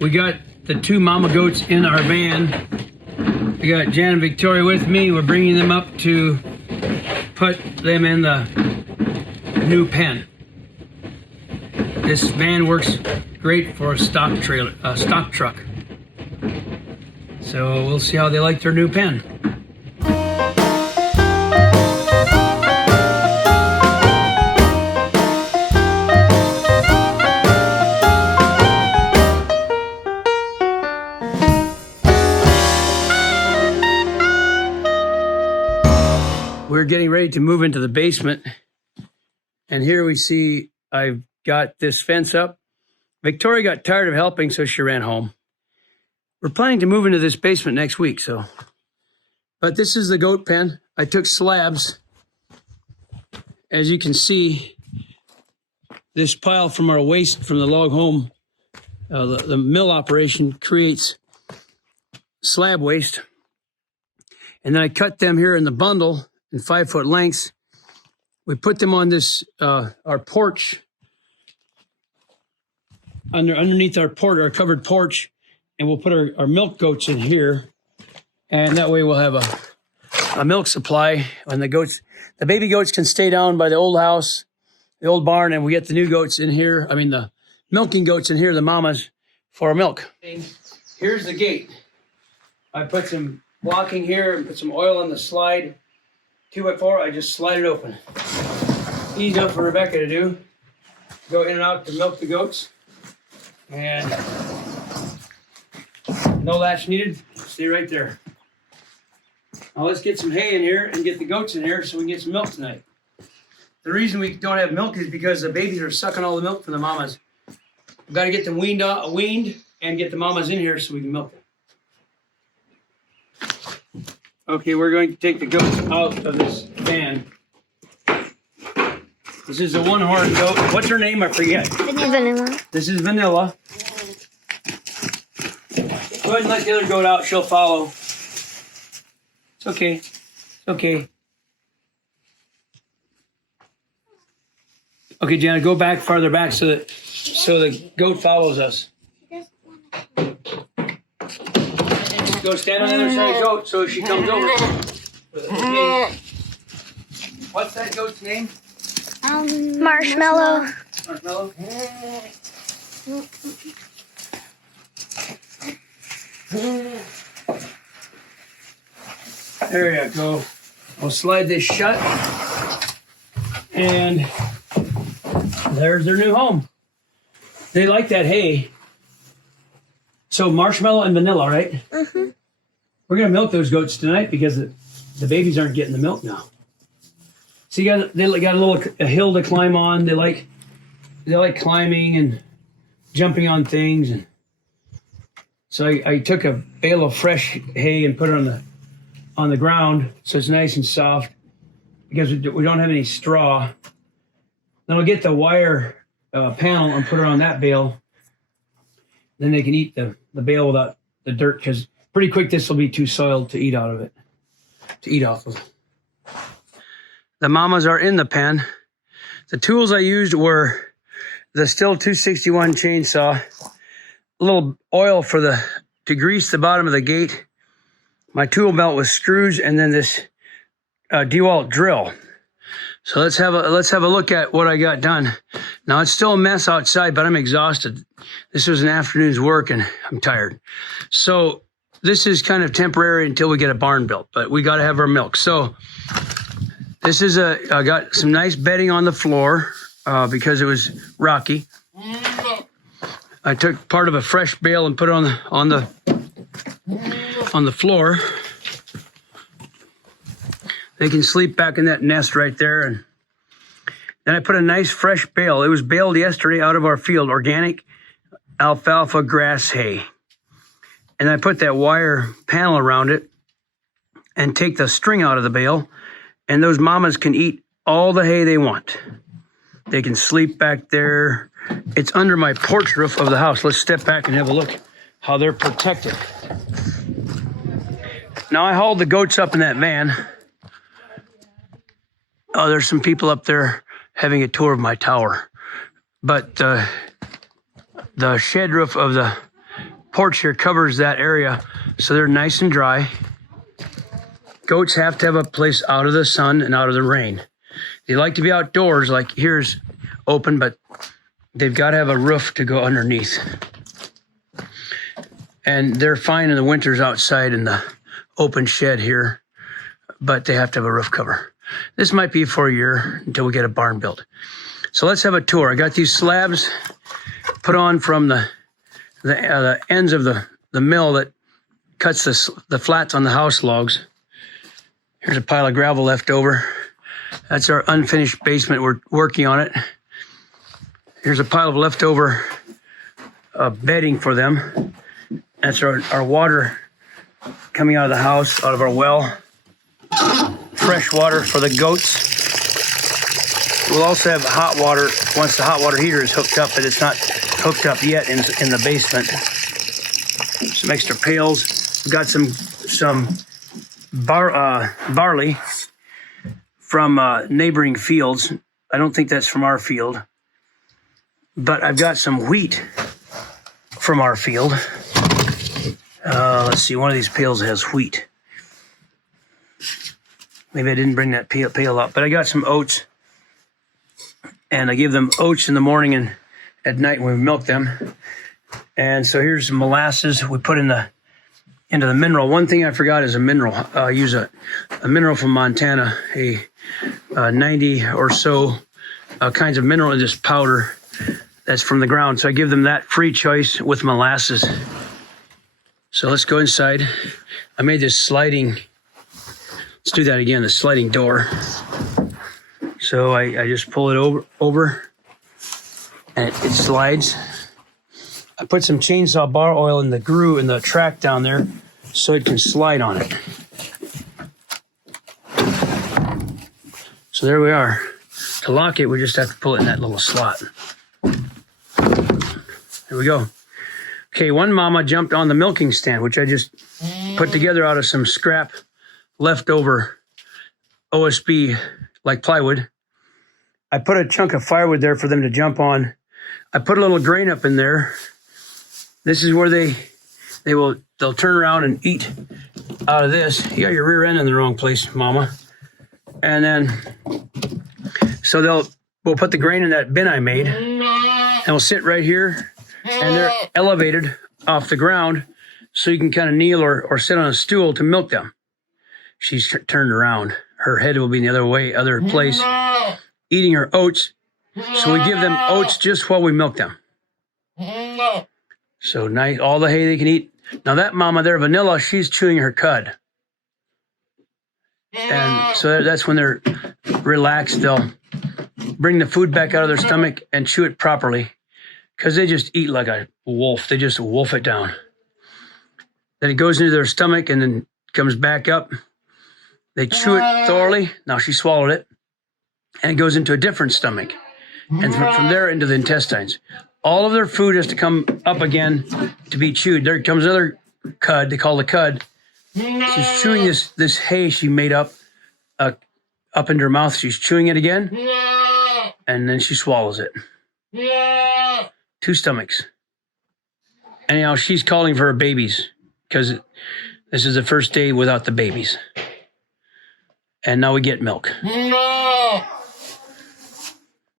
We got the 2 mama goats in our van. We got Janna and Victoria with me. We're bringing them up to put them in the new pen. This van works great for a stock trailer, stock truck. So we'll see how they like their new pen. We're getting ready to move into the basement. And here we see I've got this fence up. Victoria got tired of helping, so she ran home. We're planning to move into this basement next week, so. But this is the goat pen. I took slabs. As you can see, this pile from our waste from the log home, the mill operation creates slab waste. And then I cut them here in the bundle in 5-foot lengths. We put them on this, our porch, underneath our covered porch, and we'll put our milk goats in here. And that way we'll have a milk supply. And the baby goats can stay down by the old house, the old barn, and we get the new goats in here. I mean, the milking goats in here, the mamas, for milk. Here's the gate. I put some blocking here and put some oil on the slide. 2x4, I just slide it open. Easy enough for Rebecca to do. Go in and out to milk the goats. And no latch needed, stay right there. Now let's get some hay in here and get the goats in here so we can get some milk tonight. The reason we don't have milk is because the babies are sucking all the milk from the mamas. We've got to get them weaned and get the mamas in here so we can milk them. Okay, we're going to take the goats out of this van. This is a 1-horn goat. What's her name? I forget. Vanilla. This is Vanilla. Go ahead and let the other goat out. She'll follow. It's okay. It's okay. Okay, Janna, go back farther back so the goat follows us. Go stand on the other side of the goat so she comes over. Okay. What's that goat's name? Marshmallow. Marshmallow? There you go. I'll slide this shut. And there's their new home. They like that hay. So Marshmallow and Vanilla, right? Mm-hmm. We're going to milk those goats tonight because the babies aren't getting the milk now. So they got a hill to climb on. They like climbing and jumping on things. And so I took a bale of fresh hay and put it on the ground so it's nice and soft because we don't have any straw. Then I'll get the wire panel and put it on that bale. Then they can eat the bale without the dirt because pretty quick this will be too soiled to eat off of. The mamas are in the pen. The tools I used were the Stihl 261 chainsaw, a little oil to grease the bottom of the gate. My tool belt with screws, and then this DeWalt drill. So let's have a look at what I got done. Now it's still a mess outside, but I'm exhausted. This was an afternoon's work and I'm tired. So this is kind of temporary until we get a barn built, but we got to have our milk. So this is I got some nice bedding on the floor because it was rocky. I took part of a fresh bale and put it on the floor. They can sleep back in that nest right there. And then I put a nice fresh bale. It was baled yesterday out of our field, organic alfalfa grass hay. And I put that wire panel around it and take the string out of the bale. And those mamas can eat all the hay they want. They can sleep back there. It's under my porch roof of the house. Let's step back and have a look how they're protected. Now I hauled the goats up in that van. Oh, there's some people up there having a tour of my tower. But the shed roof of porch here covers that area, so they're nice and dry. Goats have to have a place out of the sun and out of the rain. They like to be outdoors, like here's open, but they've got to have a roof to go underneath. And they're fine in the winters outside in the open shed here, but they have to have a roof cover. This might be for a year until we get a barn built. So let's have a tour. I got these slabs put on from the ends of the mill that cuts the flats on the house logs. Here's a pile of gravel left over. That's our unfinished basement. We're working on it. Here's a pile of leftover bedding for them. That's our water coming out of the house, out of our well. Fresh water for the goats. We'll also have hot water once the hot water heater is hooked up, but it's not hooked up yet in the basement. Some extra pails. We've got some barley from neighboring fields. I don't think that's from our field, but I've got some wheat from our field. Let's see, one of these pails has wheat. Maybe I didn't bring that pail up, but I got some oats, and I give them oats in the morning and at night when we milk them. And so here's some molasses we put into the mineral. One thing I forgot is a mineral. I use a mineral from Montana, a 90 or so kinds of mineral in this powder that's from the ground. So I give them that free choice with molasses. So let's go inside. I made this sliding, let's do that again, the sliding door. So I just pull it over and it slides. I put some chainsaw bar oil in the groove in the track down there so it can slide on it. So there we are. To lock it, we just have to pull it in that little slot. There we go. Okay, one mama jumped on the milking stand, which I just put together out of some scrap leftover OSB, like plywood. I put a chunk of firewood there for them to jump on. I put a little grain up in there. This is where they'll turn around and eat out of this. You got your rear end in the wrong place, mama. And then, so we'll put the grain in that bin I made, and we'll sit right here, and they're elevated off the ground, so you can kind of kneel or sit on a stool to milk them. She's turned around. Her head will be in the other place, eating her oats. So we give them oats just while we milk them. So nice, all the hay they can eat. Now that mama there, Vanilla, she's chewing her cud. And so that's when they're relaxed. They'll bring the food back out of their stomach and chew it properly, because they just eat like a wolf. They just wolf it down. Then it goes into their stomach and then comes back up. They chew it thoroughly. Now she swallowed it. And it goes into a different stomach. And from there into the intestines. All of their food has to come up again to be chewed. There comes another cud, they call the cud. She's chewing this hay she made up into her mouth. She's chewing it again. And then she swallows it. 2 stomachs. Anyhow, she's calling for her babies, because this is the first day without the babies. And now we get milk.